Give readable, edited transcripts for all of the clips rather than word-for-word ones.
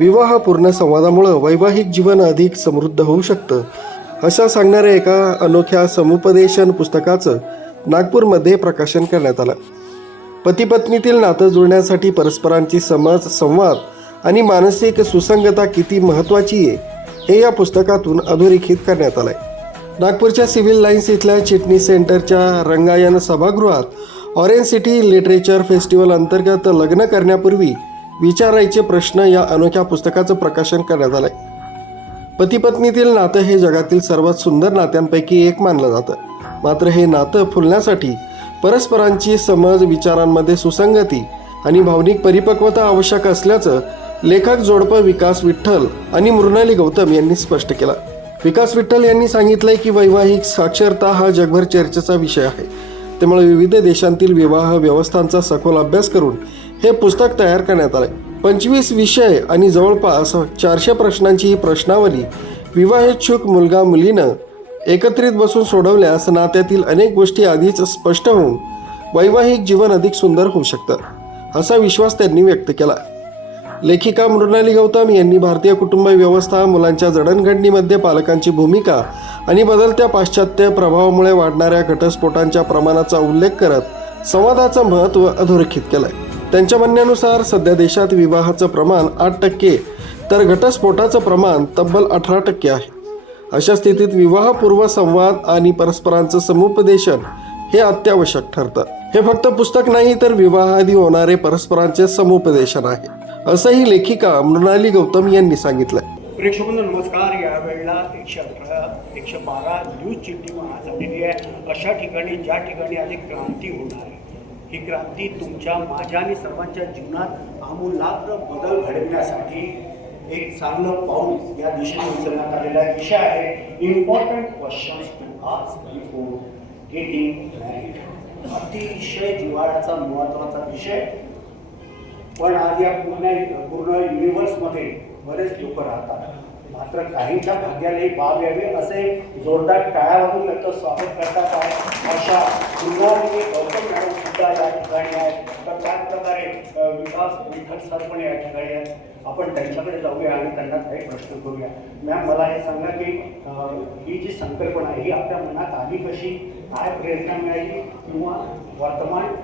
विवाहपूर्ण संवादामुळे वैवाहिक जीवन अधिक समृद्ध होऊ शकतं, अशा सांगणाऱ्या एका अनोख्या समुपदेशन पुस्तकाचं नागपूरमध्ये प्रकाशन करण्यात आलं. पती पत्नीतील नातं जुळण्यासाठी परस्परांची समज, संवाद आणि मानसिक सुसंगता किती महत्त्वाची आहे हे या पुस्तकातून अधोरेखित करण्यात आलं आहे. नागपूरच्या सिव्हिल लाईन्स इथल्या चिटणीस सेंटरच्या रंगायन सभागृहात ऑरेंज सिटी लिटरेचर फेस्टिवल अंतर्गत लग्न करण्यापूर्वी विचारायचे प्रश्न या अनोख्या पुस्तकाचं प्रकाशन करण्यात आलं आहे. पती पत्नीतील नातं हे जगातील सर्वात सुंदर नात्यांपैकी एक मानलं जातं. मात्र हे नातं फुलण्यासाठी परस्परांची समज, विचारांमध्ये सुसंगती आणि भावनिक परिपक्वता आवश्यक असल्याचं लेखक जोडपं विकास विठ्ठल आणि मृणाली गौतम यांनी स्पष्ट केलं. विकास विठ्ठल यांनी सांगितलंय की वैवाहिक साक्षरता हा जगभर चर्चेचा विषय आहे. त्यामुळे विविध देशांतील विवाह व्यवस्थांचा सखोल अभ्यास करून हे पुस्तक तयार करण्यात आले. 25 विषय आणि जवळपास 400 प्रश्नांची ही प्रश्नावली विवाहेच्छुक मुलगा मुलीनं एकत्रित बसून सोडवल्यास नात्यातील अनेक गोष्टी आधीच स्पष्ट होऊन वैवाहिक जीवन अधिक सुंदर होऊ शकतं, असा विश्वास त्यांनी व्यक्त केला. लेखिका मृणाली गौतम यांनी भारतीय कुटुंब व्यवस्था, मुलांच्या जडणघडणीमध्ये पालकांची भूमिका आणि बदलत्या पाश्चात्य प्रभावामुळे वाढणाऱ्या घटस्फोटांच्या प्रमाणाचा उल्लेख करत संवादाचं महत्त्व अधोरेखित केलंय. त्यांच्या म्हणण्यानुसार सध्या देशात विवाहाचं प्रमाण 8% तर घटस्फोटाचं प्रमाण तब्बल 18% आहे. अशा स्थितीत विवाहपूर्व संवाद आणि परस्परांचं समुपदेशन हे अत्यावश्यक ठरतं. हे फक्त पुस्तक नाही तर विवाहाआधी होणारे परस्परांचे समुपदेशन आहे, असंही लेखिका मृणाली गौतम यांनी सांगितलं. प्रेक्षकांना नमस्कार. यावेळेला 118, 112 न्यूज चिठ्ठी आज आलेली आहे अशा ठिकाणी ज्या ठिकाणी आज एक क्रांती होणार आहे. ही क्रांती तुमच्या, माझ्या आणि सर्वांच्या जीवनात आमूलाग्र बदल घडविण्यासाठी एक चांगलं पाऊल या दिशेने उचलण्यात आलेला विषय आहे. Important questions to ask before getting married. अतिशय जिव्हाळ्याचा महत्त्वाचा विषय. पण आज या पूर्ण युनिव्हर्समध्ये बरेच लोक राहतात. मात्र काहींच्या भाग्याला ही बाब यावी असे जोरदार टाळ्या वाजून त्याचं स्वागत करतात आहे. अशा मृणाली गौतम मॅडम सुद्धा या ठिकाणी आहेत. तर त्याचप्रकारे विकास विठ्ठल सर पण या ठिकाणी आहेत. आपण त्यांच्याकडे जाऊया आणि त्यांना काही प्रश्न करूया. मॅम, मला हे सांगा की ही जी संकल्पना आहे ही आपल्या मनात आली कशी, काय प्रेरणा मिळाली, किंवा वर्तमान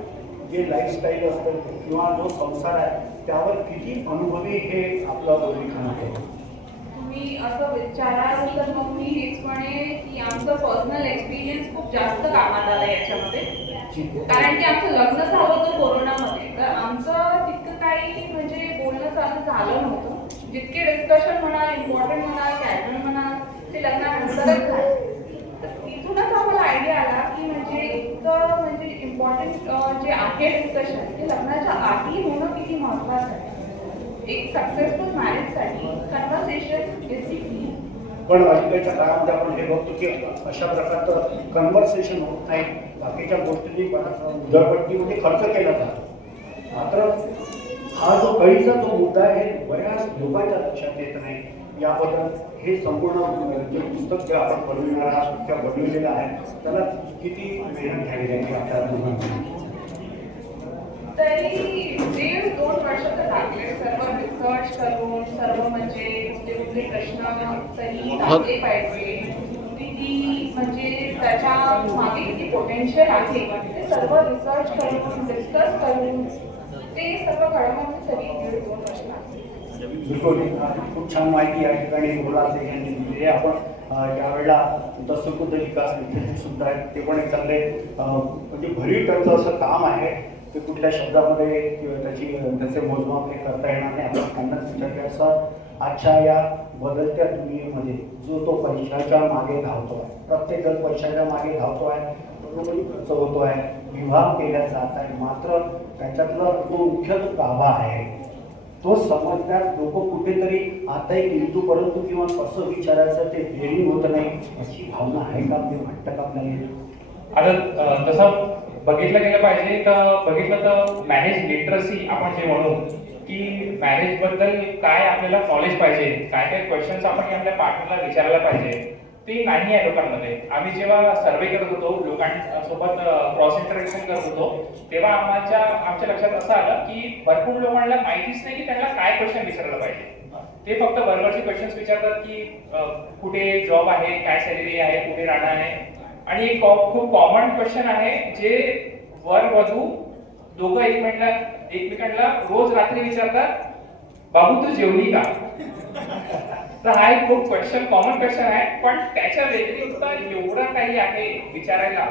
जे लाईफस्टाईल असतं किंवा जो संसार आहे त्यावर किती अनुभवी हे आपलं लिखाण आहे? तुम्ही असं विचाराल तर मग मी हेच म्हणेन की आमचं पर्सनल एक्सपिरियन्स खूप जास्त कामात आला याच्यामध्ये. कारण की आमचं लग्न झालं होतं कोरोनामध्ये, तर आमचं तितकं काही म्हणजे बोलणं चालू झालं नव्हतं. जितके डिस्कशन म्हणा, इम्पॉर्टंट म्हणा, कॅज्युअल म्हणा, ते लग्नानंतरच झालं. तिथूनच आम्हाला आयडिया आला की म्हणजे इतकं म्हणजे इम्पॉर्टंट जे आहे डिस्कशन ते लग्नाच्या आधी होणं किती महत्त्वाचं आहे. एक सक्सेसफुल मॅरेजसाठी कन्व्हर्सेशन बेसिकली. पण अलीकडच्या काळामध्ये आपण हे बघतो की अशा प्रकारचं कन्व्हर्सेशन होत नाही. बाकीच्या गोष्टींनी बराच उधळपट्टीमध्ये खर्च केला जातो. मात्र हा जो कळीचा जो मुद्दा आहे बऱ्याच लोकांच्या लक्षात येत नाही. याबद्दल हे संपूर्ण जे पुस्तक जे आपण बनविणार आहात किंवा बनविलेलं आहे त्याला किती मेहनत घ्यावी लागेल आपल्याला? तरी 1.5-2 वर्ष तर लागले सर्व रिसर्च करून. सर्व म्हणजे कुठले प्रश्न तरी लागले पाहिजे, किती म्हणजे त्याच्या मागे किती पोटेन्शियल आहे ते सर्व रिसर्च करून, डिस्कस करून ते सर्व घडवण्यासाठी तरी 1.5-2 वर्ष लागले. बिलकुल, खूप छान माहिती या ठिकाणी बोलाचे यांनी दिलेली आहे. आपण यावेळेला दसकुद विकास विद्यार्थी सुद्धा आहेत, ते पण एक चांगले म्हणजे भरीव त्यांचं असं काम आहे. ते कुठल्या शब्दामध्ये किंवा त्याचे मोजमाप हे करता येणार नाही. आपण त्यांनाच विचारले असं आजच्या या बदलत्या दुनियेमध्ये जो तो पैशाच्या मागे धावतो आहे, प्रत्येक जण पैशाच्या मागे धावतो आहे, खर्च होतो आहे, विवाह केला जात आहे. मात्र त्याच्यातला जो मुख्य गाभा आहे तो समजण्यात लोक कुठेतरी आता एक हिंदू परंतु किंवा कसं विचारायचं ते ट्रेनिंग होत नाही अशी भावना आहे का? ते वाटतं का आपल्याला? आता तसं बघितलं गेलं पाहिजे तर बघितलं तर मॅरेज लिटरसी आपण जे म्हणू की मॅरेज बद्दल काय आपल्याला नॉलेज पाहिजे, काय काय क्वेश्चन्स आपण आपल्या पार्टनरला विचारायला पाहिजे ते नाही आहे लोकांमध्ये. आम्ही जेव्हा सर्वे करत होतो, लोकांसोबत क्रॉस इंटरॅक्शन करत होतो, तेव्हा आमच्या लक्षात असं आलं की भरपूर लोकांना माहितीच नाही की त्यांना काय क्वेश्चन विचारायला पाहिजे. ते फक्त वरवरचे क्वेश्चन्स विचारतात की कुठे जॉब आहे, काय सॅलरी आहे, कुठे राहणार आहे. आणि एक खूप कॉमन क्वेश्चन आहे जे वर वधू दोघं एकमेकांना रोज रात्री विचारतात, बाबू तू जेवली का? तर हा एक खूप कॉमन क्वेश्चन आहे, पण त्याच्या व्यतिरिक्त एवढं काही आहे विचारायला,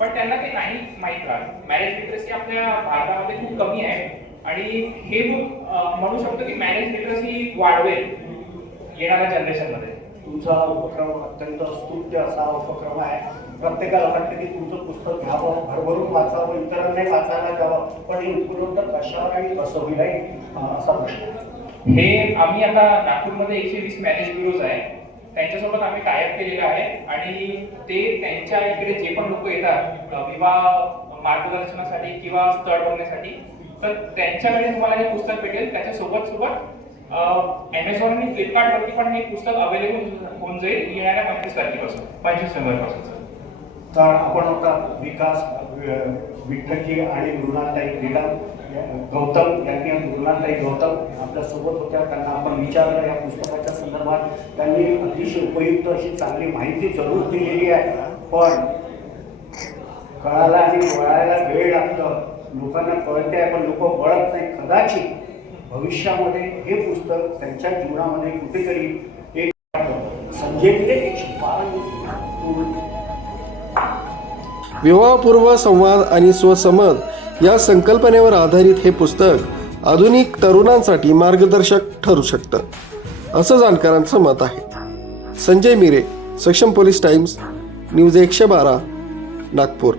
पण त्यांना ते नाही माहीत राहत. मॅरेज लिटरसी आपल्या भारतामध्ये खूप कमी आहे आणि हे म्हणू शकतो की मॅरेज लिटरसी वाढवेल येणाऱ्या जनरेशनमध्ये. तुमचा उपक्रम अत्यंत स्तुत्य असा उपक्रम आहे. प्रत्येकाला वाटतं की तुमचं पुस्तक घ्यावं, भरभरून वाचावं, इतरांनाही वाचायला द्यावं, पण हे उपलब्ध कशावर आणि कसं होईल असा प्रश्न आहे. हे आम्ही आता नागपूरमध्ये 120 मॅरेज ब्युरोज आहे, त्यांच्यासोबत आम्ही टायअप केलेलं आहे आणि ते त्यांच्या इकडे जे पण लोक येतात विवाह मार्गदर्शनासाठी किंवा स्थळ बघण्यासाठी, तर त्यांच्याकडे तुम्हाला हे पुस्तक भेटेल. त्याच्यासोबत Amazon आणि फ्लिपकार्टवरती पण हे पुस्तक अवेलेबल होऊन जाईल येणाऱ्या 25 नोव्हेंबरपासून. तर आपण आता विकास विठ्ठलजी आणि मृणालताई गौतम यांनी मृणालताई गौतम आपल्या सोबत होत्या. त्यांना आपण विचारलं या पुस्तकाच्या संदर्भात. त्यांनी अतिशय उपयुक्त अशी चांगली माहिती जरूर दिलेली आहे, पण कळायला आणि वळायला वेळ लागतं. लोकांना कळते आहे पण लोक वळत नाही. कदाचित भविष्यामध्ये हे पुस्तक त्यांच्या जीवनामध्ये कुठेतरी एक संजय विवाहपूर्व संवाद आणि स्वसमज या संकल्पनेवर आधारित हे पुस्तक आधुनिक तरुणांसाठी मार्गदर्शक ठरू शकतं असं जाणकारांचं मत आहे. संजय मिरे, सक्षम पोलीस टाइम्स, न्यूज 112, नागपूर.